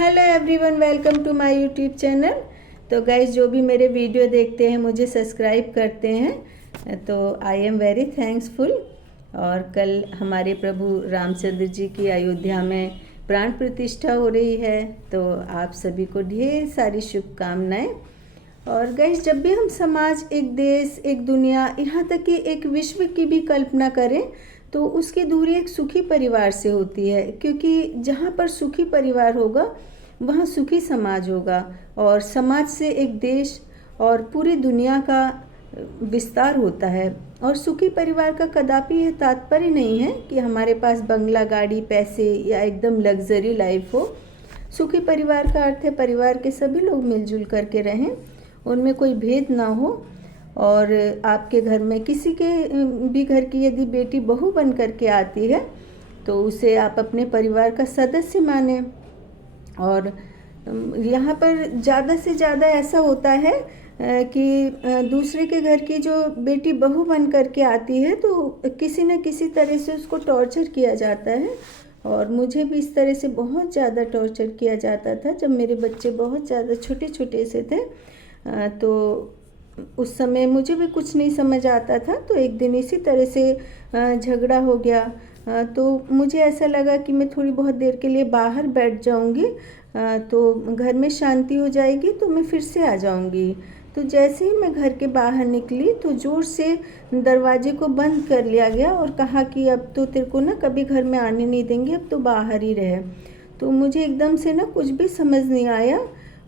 Hello everyone, welcome to my YouTube channel. तो guys, जो भी मेरे वीडियो देखते हैं, मुझे सब्सक्राइब करते हैं, तो आई एम वेरी थैंक्सफुल। और कल हमारे प्रभु रामचंद्र जी की अयोध्या में प्राण प्रतिष्ठा हो रही है, तो आप सभी को ढेर सारी शुभकामनाएं। और गाइज, जब भी हम समाज, एक देश, एक दुनिया, यहाँ तक कि एक विश्व की भी कल्पना करें, तो उसकी दूरी एक सुखी परिवार से होती है, क्योंकि जहाँ पर सुखी परिवार होगा वहाँ सुखी समाज होगा, और समाज से एक देश और पूरी दुनिया का विस्तार होता है। और सुखी परिवार का कदापि यह तात्पर्य नहीं है कि हमारे पास बंगला, गाड़ी, पैसे या एकदम लग्जरी लाइफ हो। सुखी परिवार का अर्थ है परिवार के सभी लोग मिलजुल करके रहें, उनमें कोई भेद ना हो। और आपके घर में किसी के भी घर की यदि बेटी बहू बन करके आती है, तो उसे आप अपने परिवार का सदस्य माने। और यहाँ पर ज़्यादा से ज़्यादा ऐसा होता है कि दूसरे के घर की जो बेटी बहू बन करके आती है, तो किसी न किसी तरह से उसको टॉर्चर किया जाता है। और मुझे भी इस तरह से बहुत ज़्यादा टॉर्चर किया जाता था जब मेरे बच्चे बहुत ज़्यादा छोटे छोटे से थे। तो उस समय मुझे भी कुछ नहीं समझ आता था। तो एक दिन इसी तरह से झगड़ा हो गया। तो मुझे ऐसा लगा कि मैं थोड़ी बहुत देर के लिए बाहर बैठ जाऊंगी, तो घर में शांति हो जाएगी, तो मैं फिर से आ जाऊंगी। तो जैसे ही मैं घर के बाहर निकली, तो ज़ोर से दरवाजे को बंद कर लिया गया और कहा कि अब तो तेरे को ना कभी घर में आने नहीं देंगे, अब तो बाहर ही रहे। तो मुझे एकदम से ना कुछ भी समझ नहीं आया,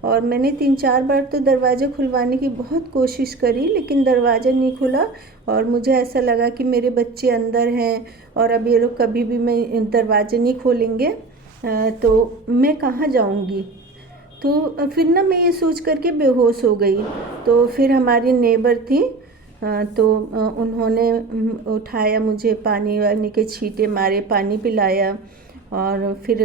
और मैंने 3-4 बार तो दरवाज़ा खुलवाने की बहुत कोशिश करी, लेकिन दरवाज़ा नहीं खुला। और मुझे ऐसा लगा कि मेरे बच्चे अंदर हैं और अब ये लोग कभी भी मैं दरवाज़ा नहीं खोलेंगे, तो मैं कहाँ जाऊँगी। तो फिर ना मैं ये सोच करके बेहोश हो गई। तो फिर हमारी नेबर थी, तो उन्होंने उठाया, मुझे पानी वानी के छींटे मारे, पानी पिलाया, और फिर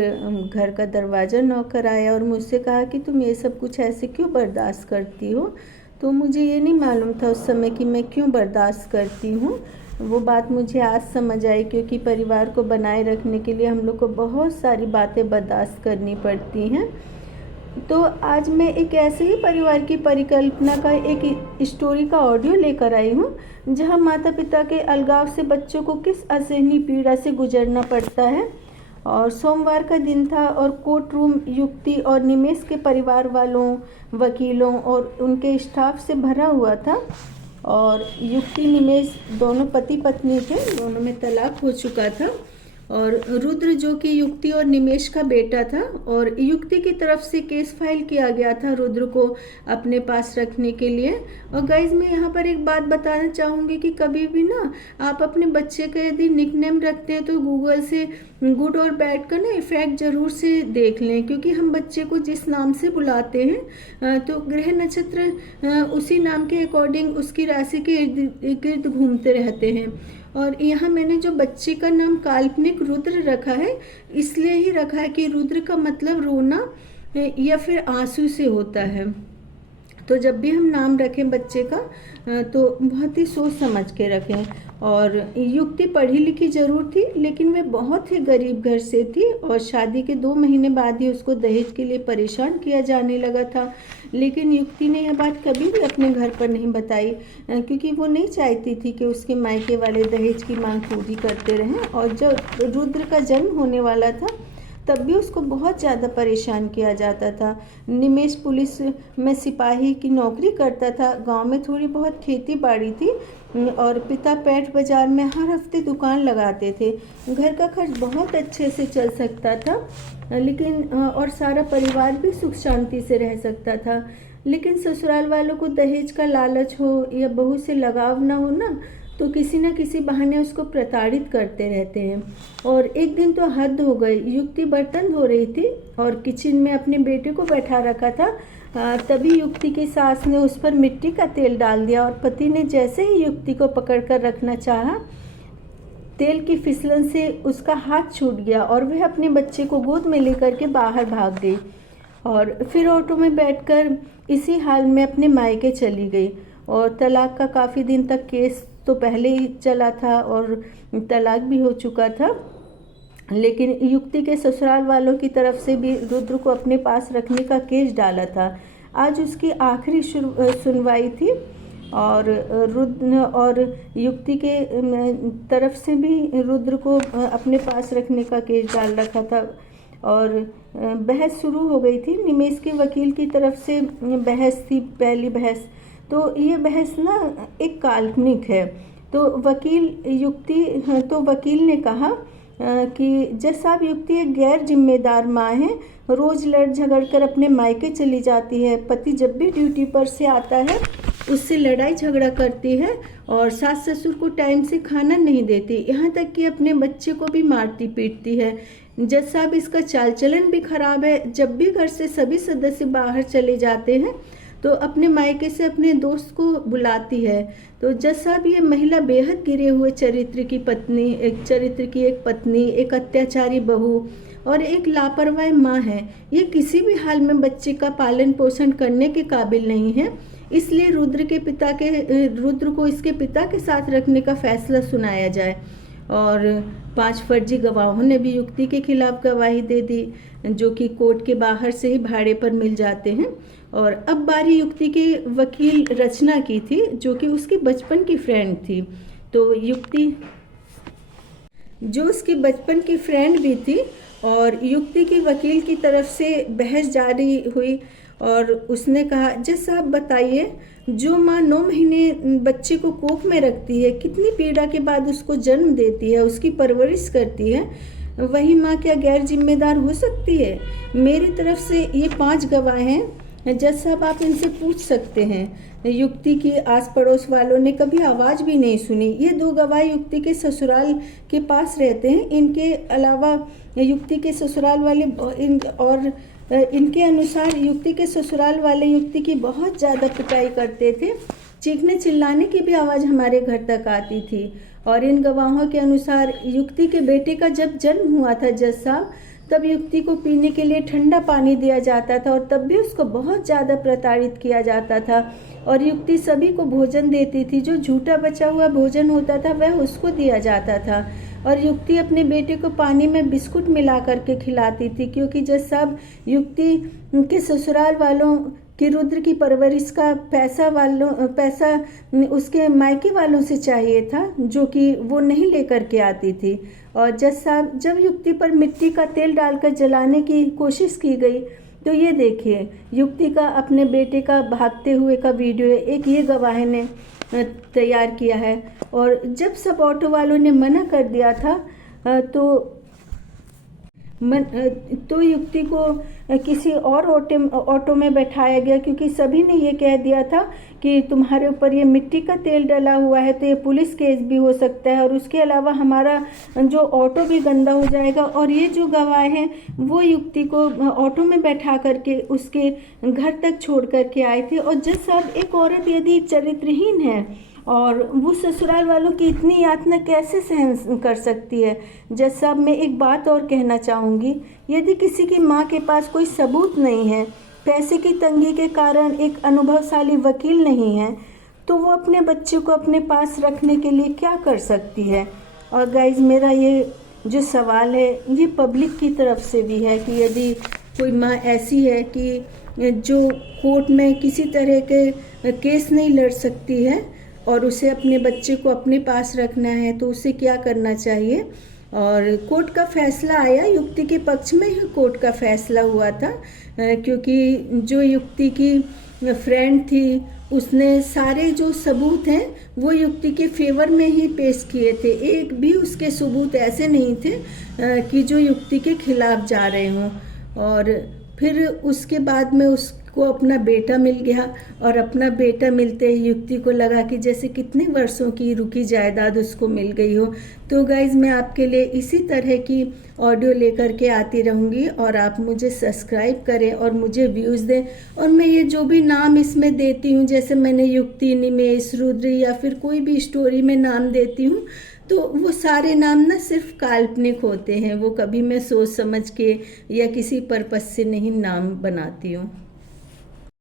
घर का दरवाज़ा नॉक कराया और मुझसे कहा कि तुम ये सब कुछ ऐसे क्यों बर्दाश्त करती हो। तो मुझे ये नहीं मालूम था उस समय कि मैं क्यों बर्दाश्त करती हूँ। वो बात मुझे आज समझ आई, क्योंकि परिवार को बनाए रखने के लिए हम लोग को बहुत सारी बातें बर्दाश्त करनी पड़ती हैं। तो आज मैं एक ऐसे ही परिवार की परिकल्पना का एक स्टोरी का ऑडियो लेकर आई हूँ, जहाँ माता पिता के अलगाव से बच्चों को किस असहनीय पीड़ा से गुजरना पड़ता है। और सोमवार का दिन था और कोर्ट रूम युक्ति और निमेश के परिवार वालों, वकीलों और उनके स्टाफ से भरा हुआ था। और युक्ति, निमेश दोनों पति पत्नी थे, दोनों में तलाक हो चुका था। और रुद्र, जो कि युक्ति और निमेश का बेटा था, और युक्ति की तरफ से केस फाइल किया गया था रुद्र को अपने पास रखने के लिए। और गाइज, मैं यहाँ पर एक बात बताना चाहूँगी कि कभी भी ना आप अपने बच्चे का यदि निकनेम रखते हैं, तो गूगल से गुड और बैड का ना इफेक्ट ज़रूर से देख लें, क्योंकि हम बच्चे को जिस नाम से बुलाते हैं, तो ग्रह नक्षत्र उसी नाम के अकॉर्डिंग उसकी राशि के इर्द गिर्द घूमते रहते हैं। और यहाँ मैंने जो बच्चे का नाम काल्पनिक रुद्र रखा है, इसलिए ही रखा है कि रुद्र का मतलब रोना या फिर आंसू से होता है। तो जब भी हम नाम रखें बच्चे का, तो बहुत ही सोच समझ के रखें। और युक्ति पढ़ी लिखी ज़रूर थी, लेकिन वे बहुत ही गरीब घर से थी, और शादी के 2 महीने बाद ही उसको दहेज के लिए परेशान किया जाने लगा था। लेकिन युक्ति ने यह बात कभी भी अपने घर पर नहीं बताई, क्योंकि वो नहीं चाहती थी कि उसके मायके वाले दहेज की मांग पूरी करते रहें। और जब रुद्र का जन्म होने वाला था, तब भी उसको बहुत ज़्यादा परेशान किया जाता था। निमेश पुलिस में सिपाही की नौकरी करता था, गांव में थोड़ी बहुत खेती बाड़ी थी, और पिता पैठ बाजार में हर हफ्ते दुकान लगाते थे। घर का खर्च बहुत अच्छे से चल सकता था, लेकिन और सारा परिवार भी सुख शांति से रह सकता था। लेकिन ससुराल वालों को दहेज का लालच हो या बहू से लगाव ना हो ना, तो किसी न किसी बहाने उसको प्रताड़ित करते रहते हैं। और एक दिन तो हद हो गई। युक्ति बर्तन धो रही थी और किचन में अपने बेटे को बैठा रखा था। तभी युक्ति की सास ने उस पर मिट्टी का तेल डाल दिया, और पति ने जैसे ही युक्ति को पकड़कर रखना चाहा, तेल की फिसलन से उसका हाथ छूट गया और वह अपने बच्चे को गोद में लेकर के बाहर भाग गई। और फिर ऑटो में बैठकर इसी हाल में अपने मायके चली गई। और तलाक का काफ़ी दिन तक केस तो पहले ही चला था और तलाक भी हो चुका था। लेकिन युक्ति के ससुराल वालों की तरफ से भी रुद्र को अपने पास रखने का केस डाला था। आज उसकी आखिरी सुनवाई थी और रुद्र और युक्ति के तरफ से भी रुद्र को अपने पास रखने का केस डाल रखा था और बहस शुरू हो गई थी। निमेश के वकील की तरफ से बहस थी, पहली बहस। तो ये बहस ना एक काल्पनिक है। तो वकील ने कहा कि जज साहब, युक्ति एक गैर जिम्मेदार माँ है, रोज़ लड़ झगड़ कर अपने मायके चली जाती है। पति जब भी ड्यूटी पर से आता है उससे लड़ाई झगड़ा करती है और सास ससुर को टाइम से खाना नहीं देती, यहाँ तक कि अपने बच्चे को भी मारती पीटती है। जज साहब, इसका चाल चलन भी खराब है। जब भी घर से सभी सदस्य बाहर चले जाते हैं तो अपने मायके से अपने दोस्त को बुलाती है। तो जज साहब, ये महिला बेहद गिरे हुए चरित्र की एक पत्नी, एक अत्याचारी बहू और एक लापरवाह माँ है। ये किसी भी हाल में बच्चे का पालन पोषण करने के काबिल नहीं है। इसलिए रुद्र को इसके पिता के साथ रखने का फैसला सुनाया जाए। और 5 फर्जी गवाहों ने भी युक्ति के खिलाफ गवाही दे दी, जो कि कोर्ट के बाहर से ही भाड़े पर मिल जाते हैं। और अब बारी युक्ति के वकील रचना की थी, जो कि उसकी बचपन की फ्रेंड थी। तो युक्ति जो उसकी बचपन की फ्रेंड भी थी और युक्ति की वकील की तरफ से बहस जारी हुई और उसने कहा, जज साहब बताइए, जो माँ 9 महीने बच्चे को कोख में रखती है, कितनी पीड़ा के बाद उसको जन्म देती है, उसकी परवरिश करती है, वही माँ क्या गैर जिम्मेदार हो सकती है? मेरी तरफ से ये 5 गवाह हैं, जज साहब आप इनसे पूछ सकते हैं। युक्ति की आस पड़ोस वालों ने कभी आवाज़ भी नहीं सुनी। ये 2 गवाह युक्ति के ससुराल के पास रहते हैं। इनके अलावा युक्ति के ससुराल वाले इनके अनुसार युक्ति के ससुराल वाले युक्ति की बहुत ज़्यादा पिटाई करते थे। चीखने चिल्लाने की भी आवाज़ हमारे घर तक आती थी। और इन गवाहों के अनुसार युक्ति के बेटे का जब जन्म हुआ था जज साहब, तब युक्ति को पीने के लिए ठंडा पानी दिया जाता था और तब भी उसको बहुत ज़्यादा प्रताड़ित किया जाता था। और युक्ति सभी को भोजन देती थी, जो झूठा बचा हुआ भोजन होता था वह उसको दिया जाता था। और युक्ति अपने बेटे को पानी में बिस्कुट मिला करके खिलाती थी, क्योंकि जज साहब युक्ति के ससुराल वालों कि रुद्र की परवरिश का पैसा उसके मायके वालों से चाहिए था, जो कि वो नहीं लेकर के आती थी। और जज साहब, जब युक्ति पर मिट्टी का तेल डालकर जलाने की कोशिश की गई, तो ये देखिए युक्ति का अपने बेटे का भागते हुए का वीडियो एक ये गवाह ने तैयार किया है। और जब सब ऑटो वालों ने मना कर दिया था तो युक्ति को किसी और ऑटो में बैठाया गया, क्योंकि सभी ने ये कह दिया था कि तुम्हारे ऊपर ये मिट्टी का तेल डला हुआ है तो ये पुलिस केस भी हो सकता है, और उसके अलावा हमारा जो ऑटो भी गंदा हो जाएगा। और ये जो गवाह हैं वो युक्ति को ऑटो में बैठा करके उसके घर तक छोड़ करके आए थे। और जज साहब, एक औरत यदि चरित्रहीन है और वो ससुराल वालों की इतनी यातना कैसे सहन कर सकती है? जज साहब, मैं एक बात और कहना चाहूँगी, यदि किसी की माँ के पास कोई सबूत नहीं है, पैसे की तंगी के कारण एक अनुभवशाली वकील नहीं है, तो वो अपने बच्चे को अपने पास रखने के लिए क्या कर सकती है? और गाइज, मेरा ये जो सवाल है ये पब्लिक की तरफ से भी है कि यदि कोई माँ ऐसी है कि जो कोर्ट में किसी तरह के केस नहीं लड़ सकती है और उसे अपने बच्चे को अपने पास रखना है, तो उसे क्या करना चाहिए? और कोर्ट का फैसला आया, युक्ति के पक्ष में ही कोर्ट का फैसला हुआ था, क्योंकि जो युक्ति की फ्रेंड थी उसने सारे जो सबूत हैं वो युक्ति के फेवर में ही पेश किए थे। एक भी उसके सबूत ऐसे नहीं थे कि जो युक्ति के खिलाफ जा रहे हों। और फिर उसके बाद में उसको अपना बेटा मिल गया, और अपना बेटा मिलते ही युक्ति को लगा कि जैसे कितने वर्षों की रुकी जायदाद उसको मिल गई हो। तो गाइज़, मैं आपके लिए इसी तरह की ऑडियो लेकर के आती रहूँगी, और आप मुझे सब्सक्राइब करें और मुझे व्यूज़ दें। और मैं ये जो भी नाम इसमें देती हूँ, जैसे मैंने युक्ति, निमेश, रुद्र या फिर कोई भी स्टोरी में नाम देती हूँ, तो वो सारे नाम ना सिर्फ काल्पनिक होते हैं। वो कभी मैं सोच समझ के या किसी पर्पस से नहीं नाम बनाती हूँ।